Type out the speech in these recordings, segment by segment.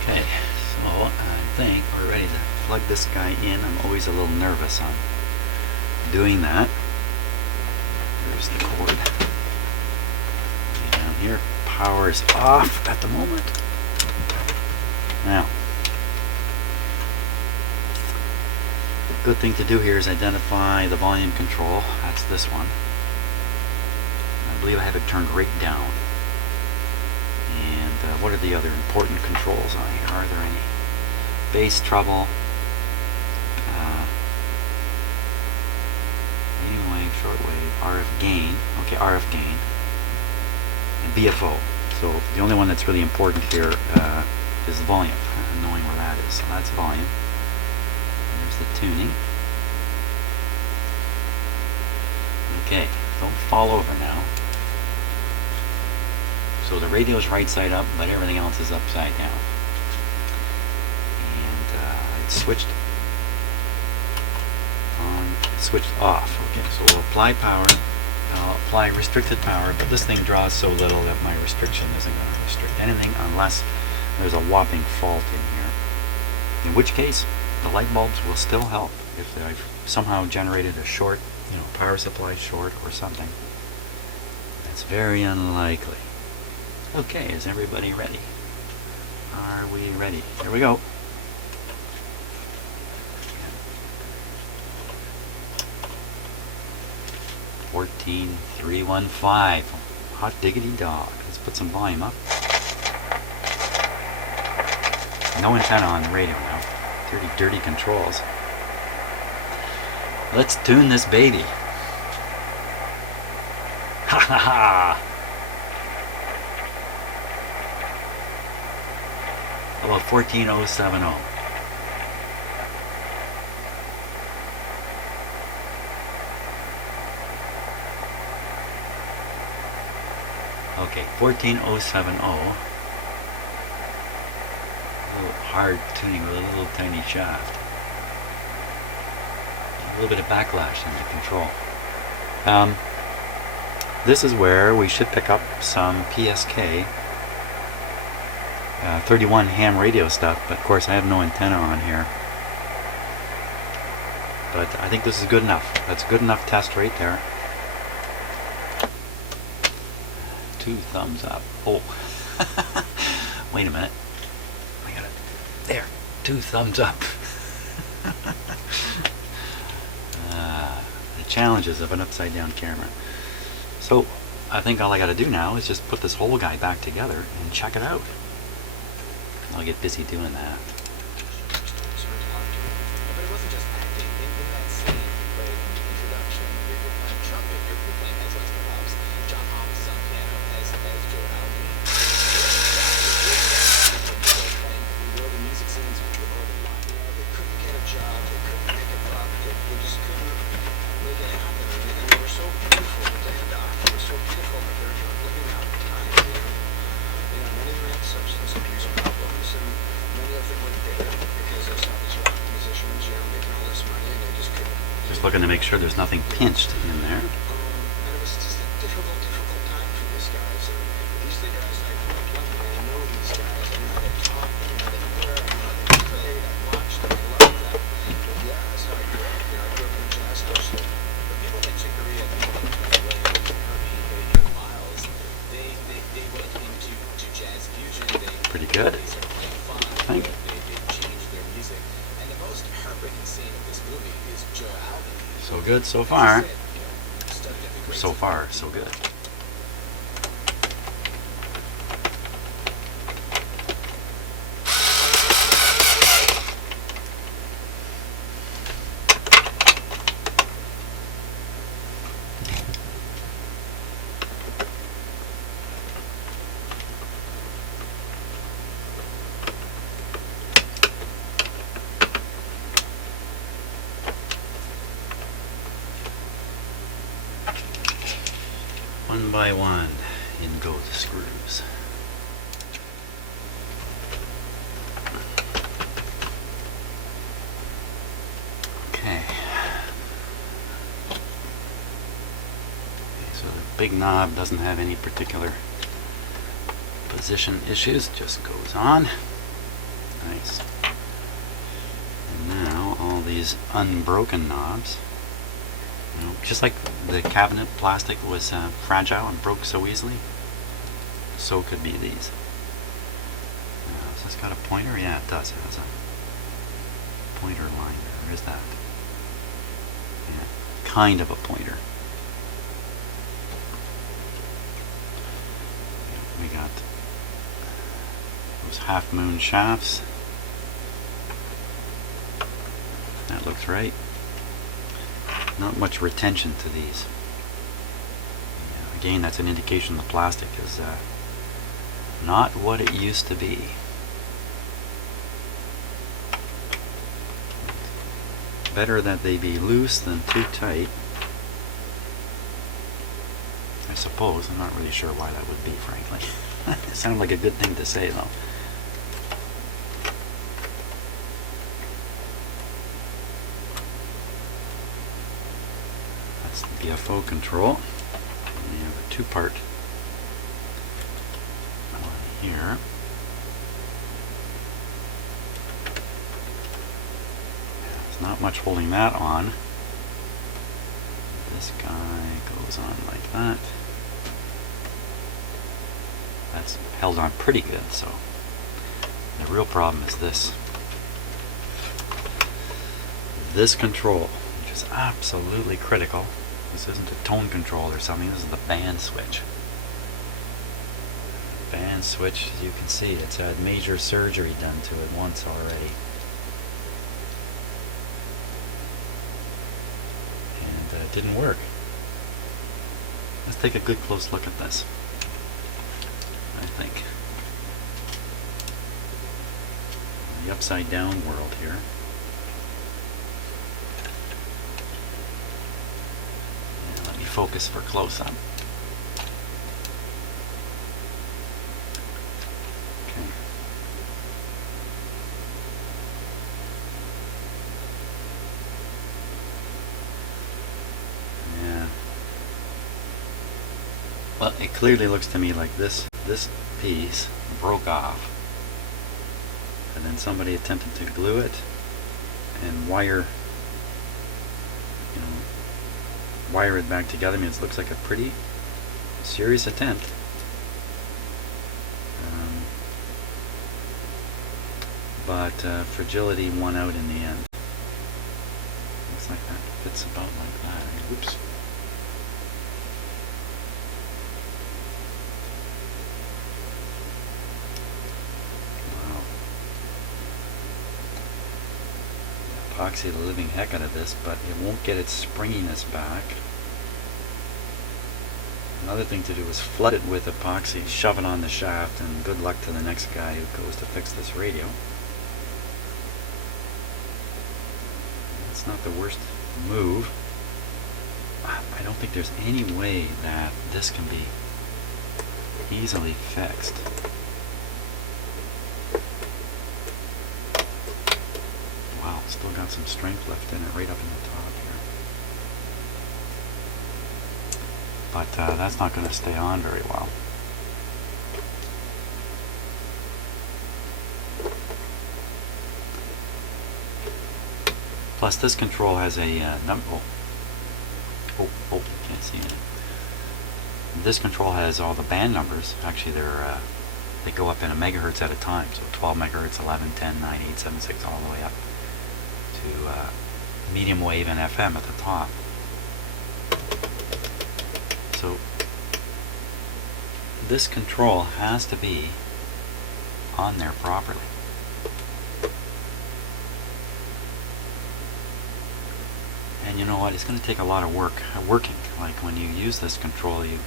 Okay, so I think we're ready to plug this guy in. I'm always a little nervous on doing that. Here's the cord. And here, power is off at the moment. Now, the good thing to do here is identify the volume control. That's this one. I believe I have it turned right down. And what are the other important controls on here? Are there any? Bass, treble, medium wave, shortwave, RF gain. Okay, RF gain, and BFO. So the only one that's really important here is volume, knowing where that is. So that's volume. There's the tuning. Okay, don't fall over now. So the radio is right side up, but everything else is upside down. And it's switched on, switched off. Okay, so we'll apply power. I'll apply restricted power, but this thing draws so little that my restriction isn't going to restrict anything unless there's a whopping fault in here. In which case, the light bulbs will still help if I've somehow generated a short, power supply short or something. That's very unlikely. Okay, is everybody ready? Are we ready? Here we go. $14,315. Hot diggity dog. Let's put some volume up. No antenna on the radio now. Dirty, dirty controls. Let's tune this baby. Ha ha ha! About 14070. Okay, 14070. A little hard tuning with a little tiny shaft. A little bit of backlash in the control. This is where we should pick up some PSK 31 ham radio stuff, but of course I have no antenna on here. But I think this is good enough. That's a good enough test right there. 2 thumbs up. Oh, wait a minute. I got it. There. 2 thumbs up. The challenges of an upside down camera. So I think all I got to do now is just put this whole guy back together and check it out. I'll get busy doing that. Just looking to make sure there's nothing pinched in there. Pretty good, I think. So good so far. So far, so good. One by one, in go the screws. Okay. So the big knob doesn't have any particular position issues, just goes on. Nice. And now all these unbroken knobs, you know, just like the cabinet plastic was fragile and broke so easily, so could be these. Has this got a pointer? Yeah, it does. It has a pointer line there. Where is that? Yeah, kind of a pointer. We got those half moon shafts. That looks right. Not much retention to these. Yeah, again, that's an indication the plastic is not what it used to be. Better that they be loose than too tight, I suppose. I'm not really sure why that would be, frankly. It sounded like a good thing to say, though. That's the BFO control. And we have a two-part one here. There's not much holding that on. This guy goes on like that. That's held on pretty good, so the real problem is this control, which is absolutely critical. This isn't a tone control or something, this is the band switch. Band switch, as you can see, it's had major surgery done to it once already. And it didn't work. Let's take a good close look at this. I think. The upside down world here. And let me focus for close up. Okay. Yeah. Well, it clearly looks to me like this piece broke off, and then somebody attempted to glue it and wire it back together. I mean, it looks like a pretty serious attempt. But fragility won out in the end. Looks like that fits about like that. Oops. Epoxy the living heck out of this, but it won't get its springiness back. Another thing to do is flood it with epoxy, shove it on the shaft, and good luck to the next guy who goes to fix this radio. That's not the worst move. I don't think there's any way that this can be easily fixed. Still got some strength left in it right up in the top here. But that's not going to stay on very well. Plus this control has a you can't see it. This control has all the band numbers. Actually, they go up in a megahertz at a time. So 12 megahertz, 11, 10, 9, 8, 7, 6, all the way up to medium wave and FM at the top. So this control has to be on there properly. And you know what? It's going to take a lot of working. Like when you use this control, you're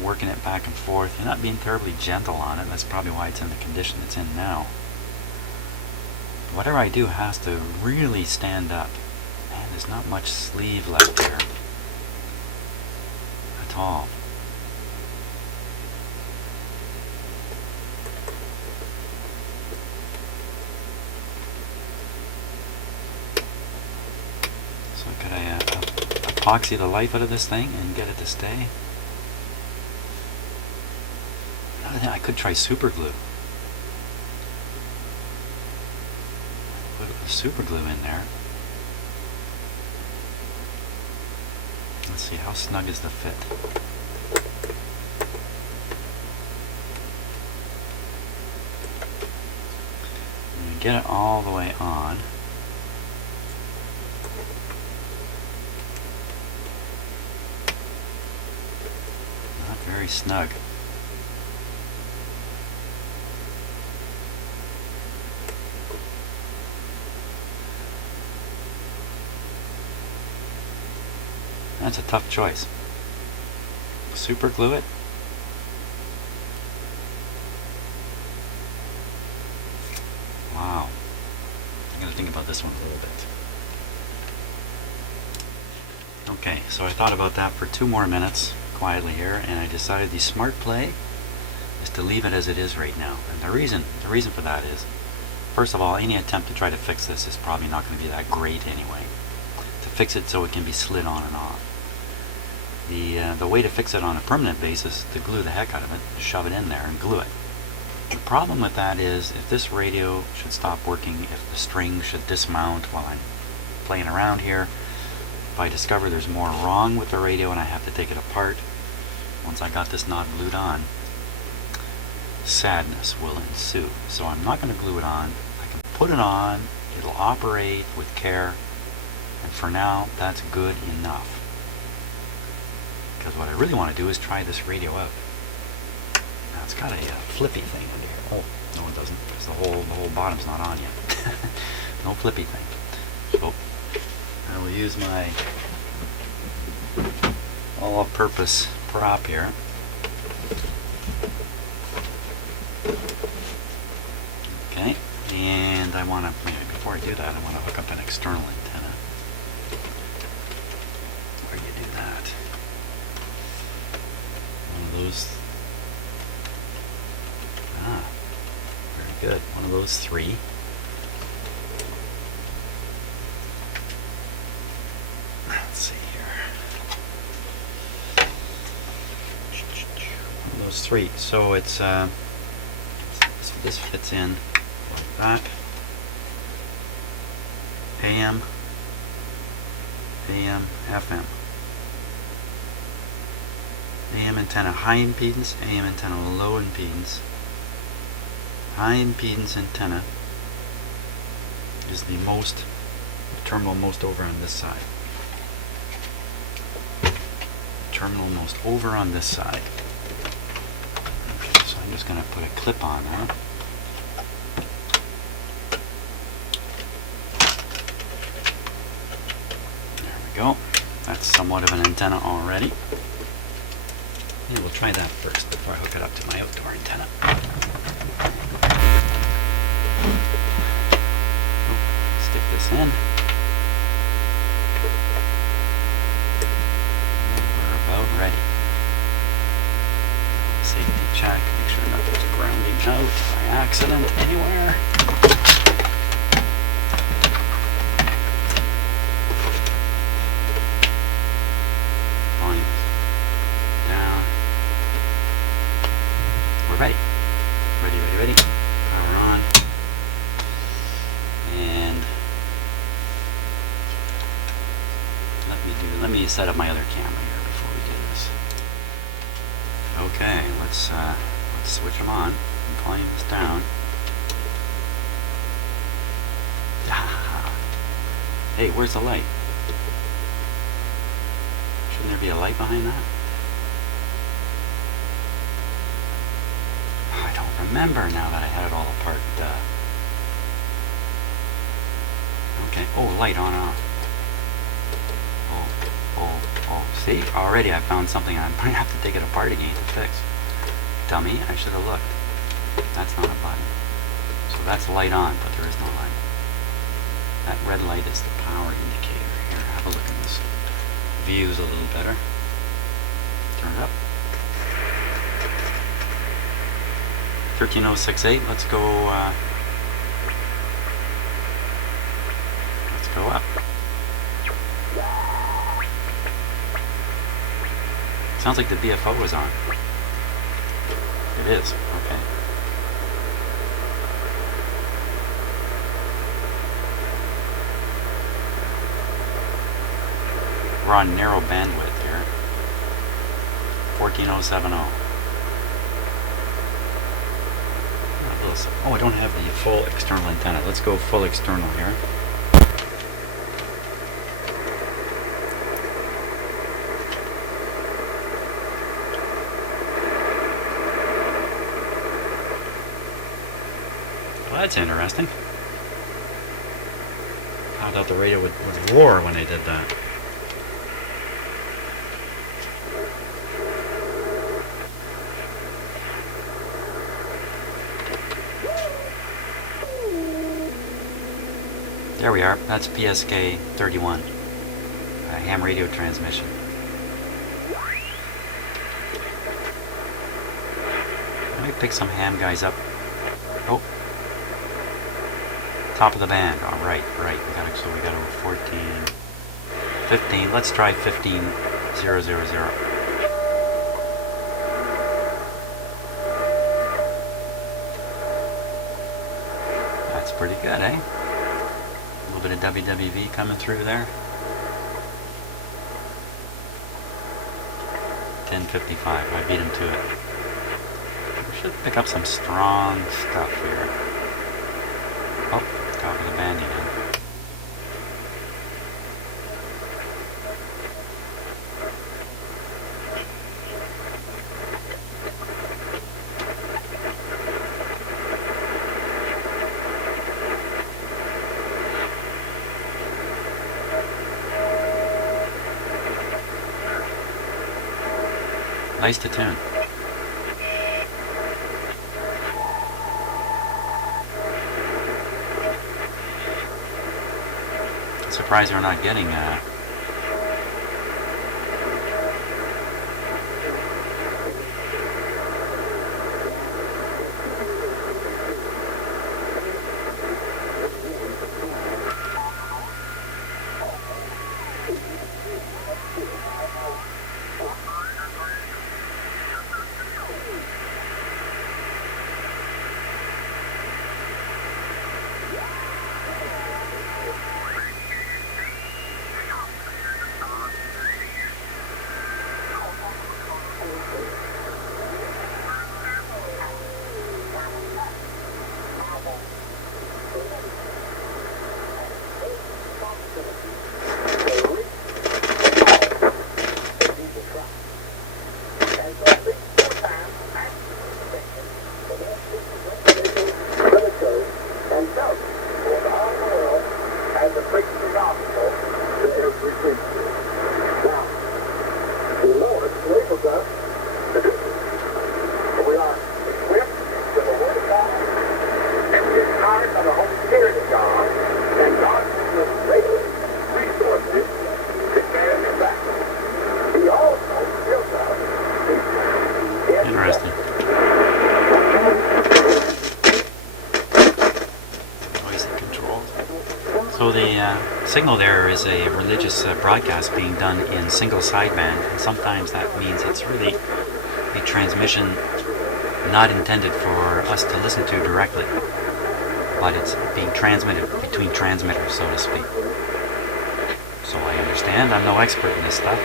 working it back and forth. You're not being terribly gentle on it. That's probably why it's in the condition it's in now. Whatever I do has to really stand up. Man, there's not much sleeve left there at all. So could I epoxy the life out of this thing and get it to stay? Another thing, I could try super glue. the super glue in there. Let's see, how snug is the fit? Get it all the way on. Not very snug. That's a tough choice. Super glue it. Wow. I'm going to think about this one a little bit. Okay, so I thought about that for 2 more minutes quietly here, and I decided the smart play is to leave it as it is right now. And the reason for that is, first of all, any attempt to try to fix this is probably not going to be that great anyway. To fix it so it can be slid on and off. The way to fix it on a permanent basis is to glue the heck out of it, shove it in there and glue it. The problem with that is, if this radio should stop working, if the string should dismount while I'm playing around here, if I discover there's more wrong with the radio and I have to take it apart, once I got this knob glued on, sadness will ensue. So I'm not going to glue it on. I can put it on, it'll operate with care, and for now, that's good enough. Because what I really want to do is try this radio out. Now it's got a flippy thing under here. Oh, no it doesn't, because the whole bottom's not on yet. No flippy thing. So I will use my all-purpose prop here. Okay, and I want to, before I do that, I want to hook up an external antenna. Where do you do that? One of those. Very good. One of those 3. Let's see here. One of those 3. So it's so this fits in like that. AM, FM. AM antenna high impedance, AM antenna low impedance. High impedance antenna is the terminal most over on this side. Terminal most over on this side. Okay, so I'm just going to put a clip on there. There we go. That's somewhat of an antenna already. Yeah, we'll try that first before I hook it up to my outdoor antenna. Stick this in. And we're about ready. Safety check, make sure nothing's grounding out by accident anywhere. Ready. Ready. Power on. And let me set up my other camera here before we do this. Okay, let's switch them on and volume this down. Hey, where's the light? Shouldn't there be a light behind that? Remember now that I had it all apart. Okay. Oh, light on and off. Oh. See, already I found something I might have to take it apart again to fix. Dummy, I should have looked. That's not a button. So that's light on, but there is no light. That red light is the power indicator. Here, have a look at this. View's a little better. Turn it up. 13068. Let's go up. Sounds like the BFO is on. It is. Okay. We're on narrow bandwidth here. 14070. Oh, I don't have the full external antenna. Let's go full external here. Well, that's interesting. I thought the radio would roar when they did that. There we are. That's PSK 31, ham radio transmission. Let me pick some ham guys up. Oh, top of the band. All right, right. So we got over 14, 15. Let's try 15,000. That's pretty good, eh? A little bit of WWV coming through there. 1055. I beat him to it. We should pick up some strong stuff here. Oh, top of the band again. Nice to tune. I'm surprised we're not getting interesting. Noisy control. So the signal there is a religious broadcast being done in single sideband, and sometimes that means it's really a transmission not intended for us to listen to directly, but it's being transmitted between transmitters, so to speak. So I understand. I'm no expert in this stuff.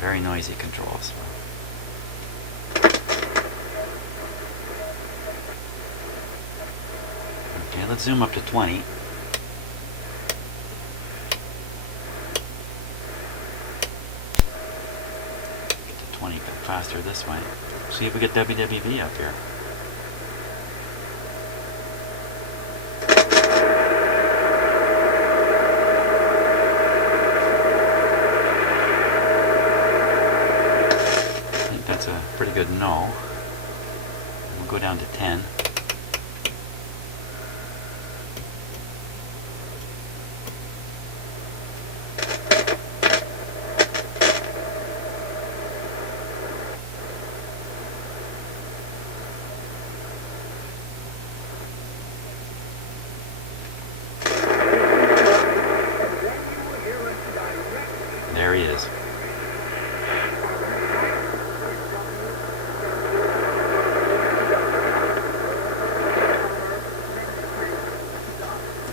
Very noisy controls. Okay, let's zoom up to 20. Get to 20 a bit faster this way. See if we get WWV up here. I think that's a pretty good no. We'll go down to 10. There he is.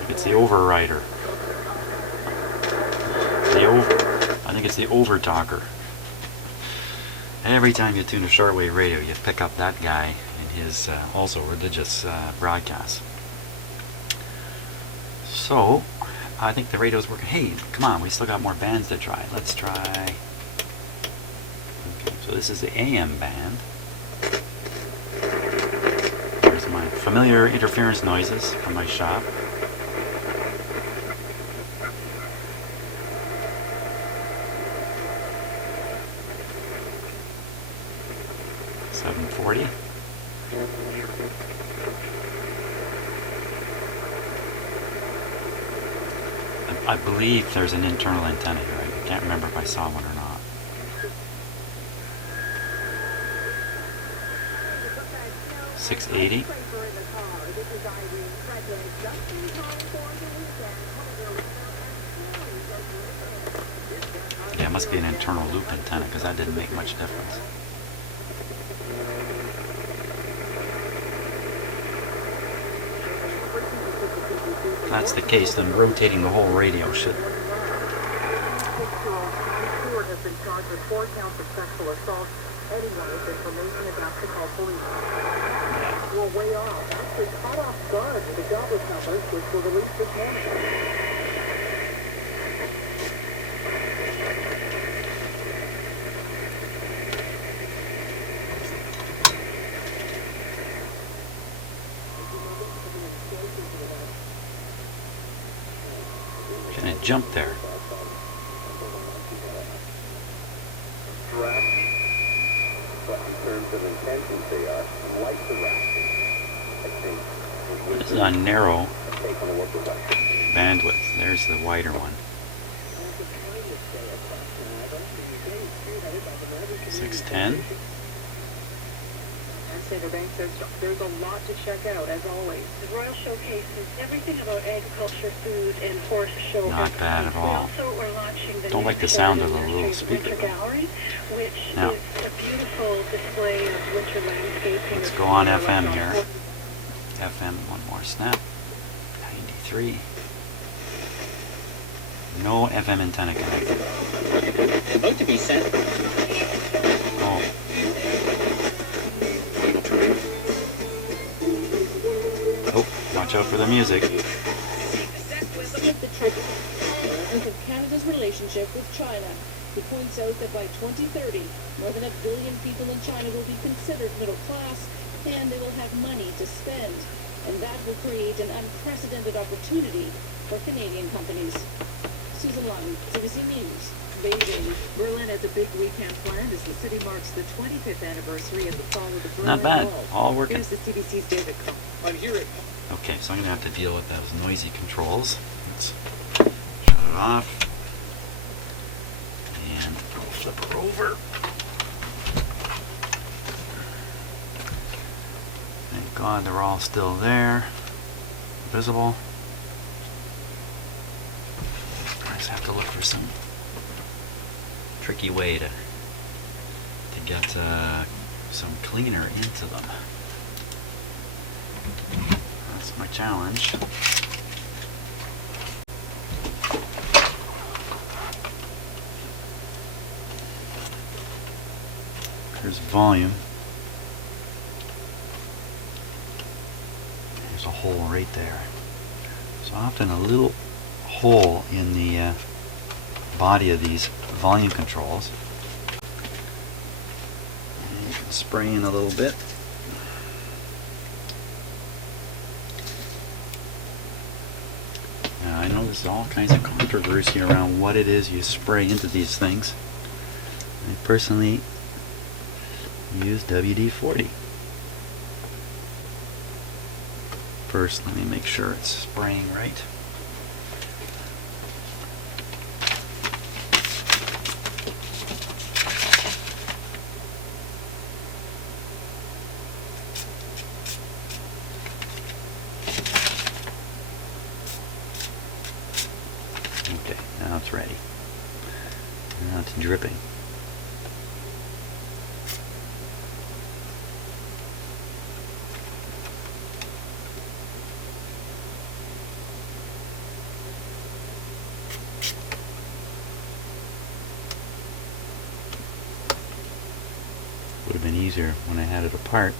It's the overrider. The think it's the over talker. Every time you tune a shortwave radio, you pick up that guy in his also religious broadcasts. So, I think the radio's working. Hey, come on, we still got more bands to try. Let's try. Okay, so this is the AM band. There's my familiar interference noises from my shop. .40. I believe there's an internal antenna here. I can't remember if I saw one or not. .680. Yeah, it must be an internal loop antenna because that didn't make much difference. If that's the case, then rotating the whole radio should. Kind of jump there. This is a narrow bandwidth. There's the wider one. 610. There's a lot to check out, as always. The Royal Showcase is everything about agriculture, food, and horse show. Not bad at all. We also are launching the Don't like the sound of the little speaker. Winter Gallery, which now, is a beautiful display of winter landscaping. Let's go on FM here. FM, one more snap. 93. No FM antenna connected. About to be sent. Oh. Oh, watch out for the music. Of Canada's relationship with China. He points out that by 2030, more than 1 billion people in China will be considered middle class, and they will have money to spend. And that will create an unprecedented opportunity for Canadian companies. Susan Lund, CBC News, Beijing. Berlin has a big weekend planned as the city marks the 25th anniversary of the fall of the Berlin Not bad. Wall. All working. Here's the CBC's David Cohn. I'm here at Okay, so I'm going to have to deal with those noisy controls. Let's shut it off. And I'll flip her over. Thank God they're all still there. Visible. I just have to look for some tricky way to get some cleaner into them. That's my challenge. There's volume. There's a hole right there. So often a little hole in the body of these volume controls. And you can spray in a little bit. Now I know there's all kinds of controversy around what it is you spray into these things. I personally use WD-40. First, let me make sure it's spraying right. Okay, now it's ready. Now it's dripping. easier when I had it apart.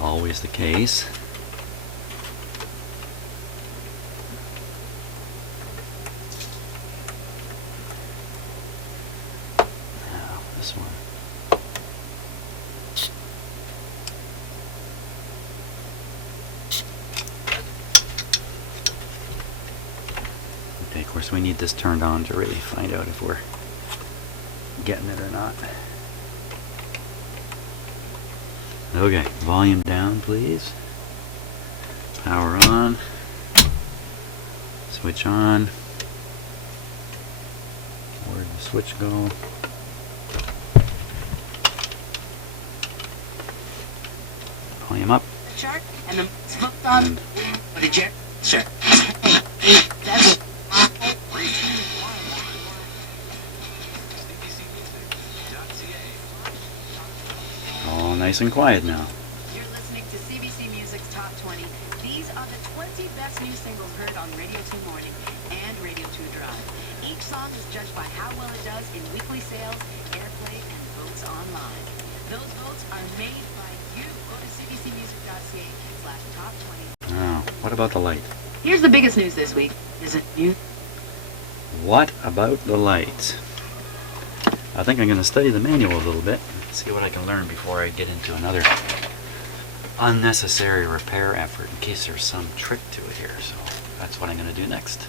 Always the case. Now, this one. Okay, of course we need this turned on to really find out if we're getting it or not. Okay, volume down please. Power on. Switch on. Where'd the switch go? Volume up. Chart and the hooked on. And What did you? Sure. all nice and quiet now. You're listening to CBC Music's Top 20. These are the 20 best new singles heard on Radio 2 Morning and Radio 2 Drive. Each song is judged by how well it does in weekly sales, airplay, and votes online. Those votes are made by you. Go to cbcmusic.ca/top 20. Now, what about the light? Here's the biggest news this week. Is it new? What about the light? I think I'm going to study the manual a little bit, see what I can learn before I get into another unnecessary repair effort in case there's some trick to it here. So that's what I'm going to do next.